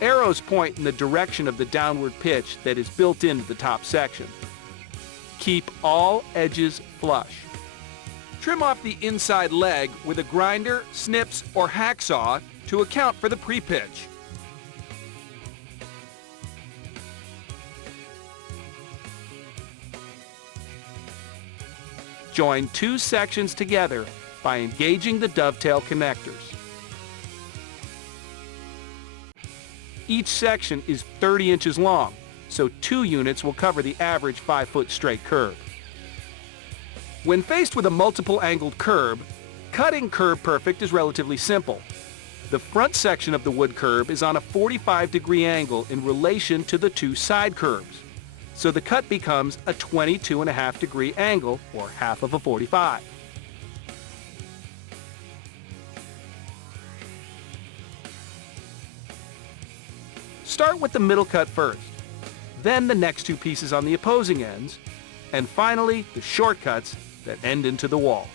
Arrows point in the direction of the downward pitch that is built into the top section. Keep all edges flush. Trim off the inside leg with a grinder, snips, or hacksaw to account for the pre-pitch. Join two sections together by engaging the dovetail connectors. Each section is 30 inches long, so 2 units will cover the average 5-foot straight curb. When faced with a multiple angled curb, cutting Kirb-Perfect is relatively simple. The front section of the wood curb is on a 45-degree angle in relation to the 2 side curbs, so the cut becomes a 22.5-degree angle, or half of a 45. Start with the middle cut first, then the next 2 pieces on the opposing ends, and finally the shortcuts that end into the wall.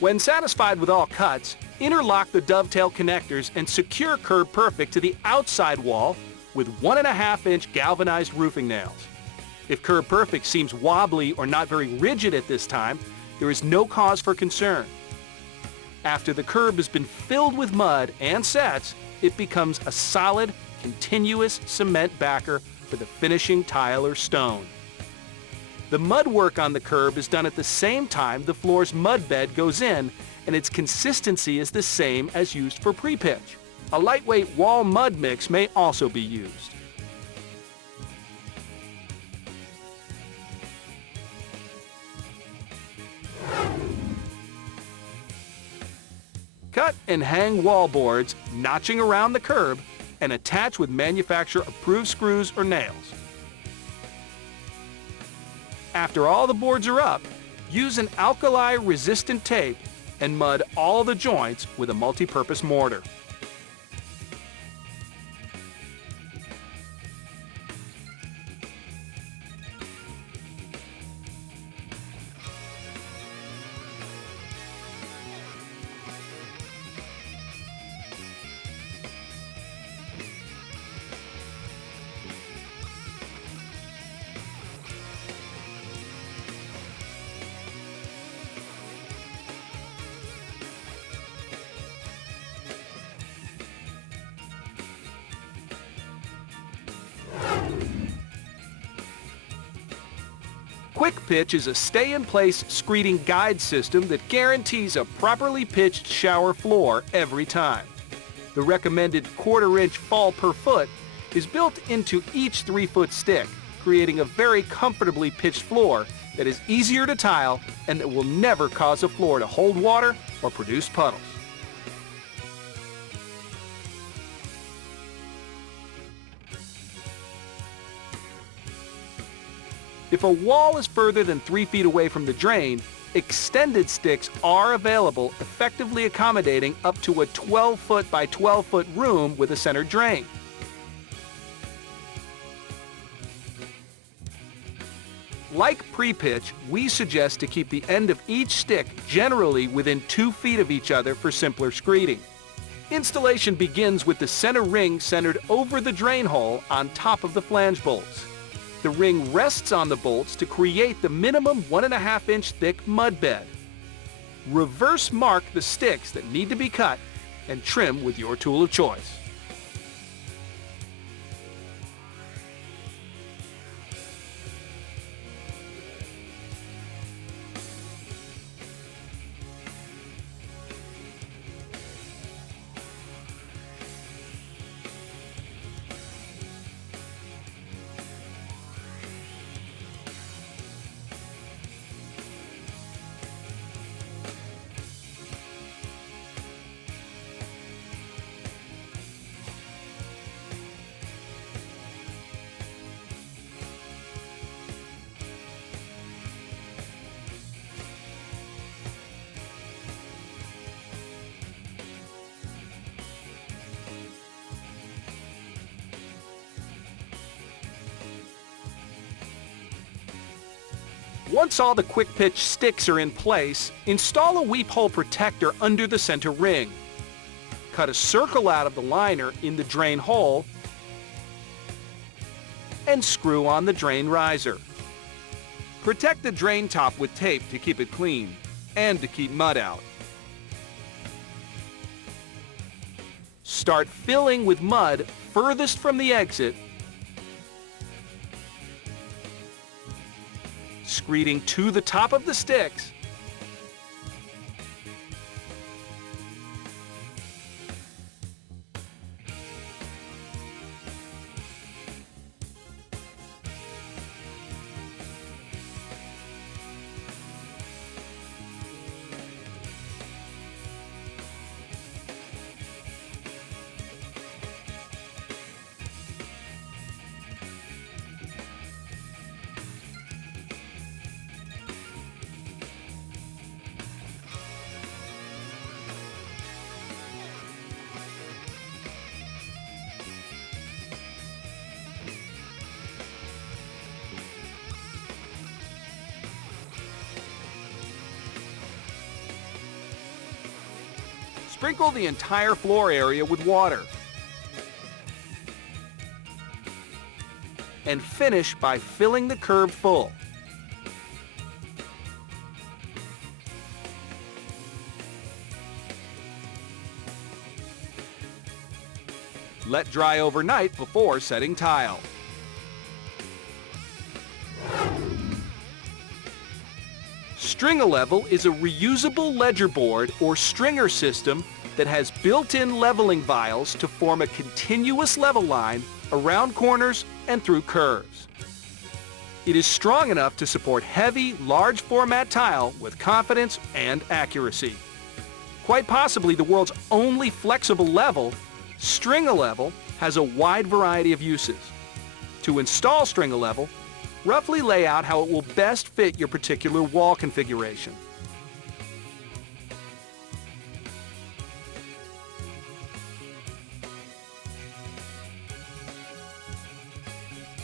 When satisfied with all cuts, interlock the dovetail connectors and secure Kirb-Perfect to the outside wall with 1.5-inch galvanized roofing nails. If Kirb-Perfect seems wobbly or not very rigid at this time, there is no cause for concern. After the curb has been filled with mud and sets, it becomes a solid, continuous cement backer for the finishing tile or stone. The mud work on the curb is done at the same time the floor's mud bed goes in, and its consistency is the same as used for pre-pitch. A lightweight wall mud mix may also be used. Cut and hang wall boards, notching around the curb, and attach with manufacturer-approved screws or nails. After all the boards are up, use an alkali-resistant tape and mud all the joints with a multi-purpose mortar. Quick Pitch is a stay-in-place screeding guide system that guarantees a properly pitched shower floor every time. The recommended 1/4-inch fall per foot is built into each 3-foot stick, creating a very comfortably pitched floor that is easier to tile and that will never cause a floor to hold water or produce puddles. If a wall is further than 3 feet away from the drain, extended sticks are available, effectively accommodating up to a 12-foot by 12-foot room with a center drain. Like pre-pitch, we suggest to keep the end of each stick generally within 2 feet of each other for simpler screeding. Installation begins with the center ring centered over the drain hole on top of the flange bolts. The ring rests on the bolts to create the minimum 1.5-inch thick mud bed. Reverse mark the sticks that need to be cut and trim with your tool of choice. Once all the quick pitch sticks are in place, install a weep hole protector under the center ring. Cut a circle out of the liner in the drain hole and screw on the drain riser. Protect the drain top with tape to keep it clean and to keep mud out. Start filling with mud furthest from the exit, screeding to the top of the sticks, sprinkle the entire floor area with water, and finish by filling the curb full. Let dry overnight before setting tile. String-A-Level is a reusable ledger board or stringer system that has built-in leveling vials to form a continuous level line around corners and through curves. It is strong enough to support heavy, large format tile with confidence and accuracy. Quite possibly the world's only flexible level, String-A-Level has a wide variety of uses. To install String-A-Level, roughly lay out how it will best fit your particular wall configuration.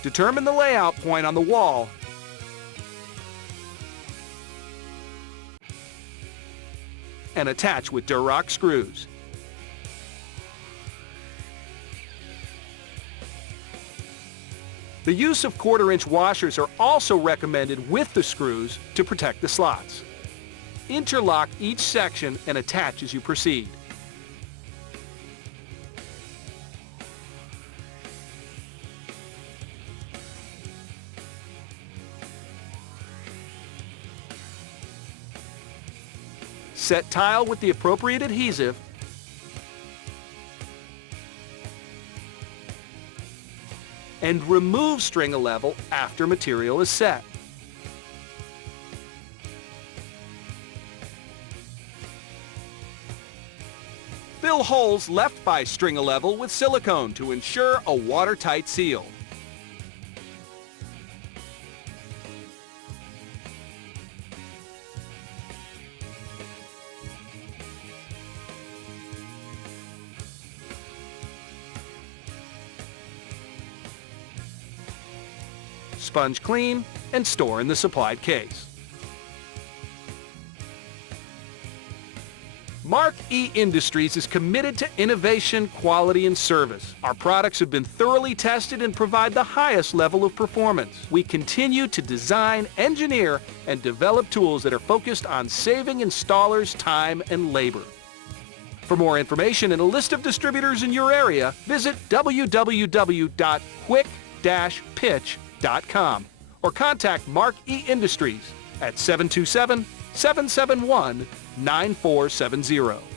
Determine the layout point on the wall and attach with Durock screws. The use of 1/4-inch washers are also recommended with the screws to protect the slots. Interlock each section and attach as you proceed. Set tile with the appropriate adhesive and remove String-A-Level after material is set. Fill holes left by String-A-Level with silicone to ensure a watertight seal. Sponge clean and store in the supplied case. Mark E Industries is committed to innovation, quality, and service. Our products have been thoroughly tested and provide the highest level of performance. We continue to design, engineer, and develop tools that are focused on saving installers time and labor. For more information and a list of distributors in your area, visit www.quick-pitch.com or contact Mark E Industries at 727-771-9470.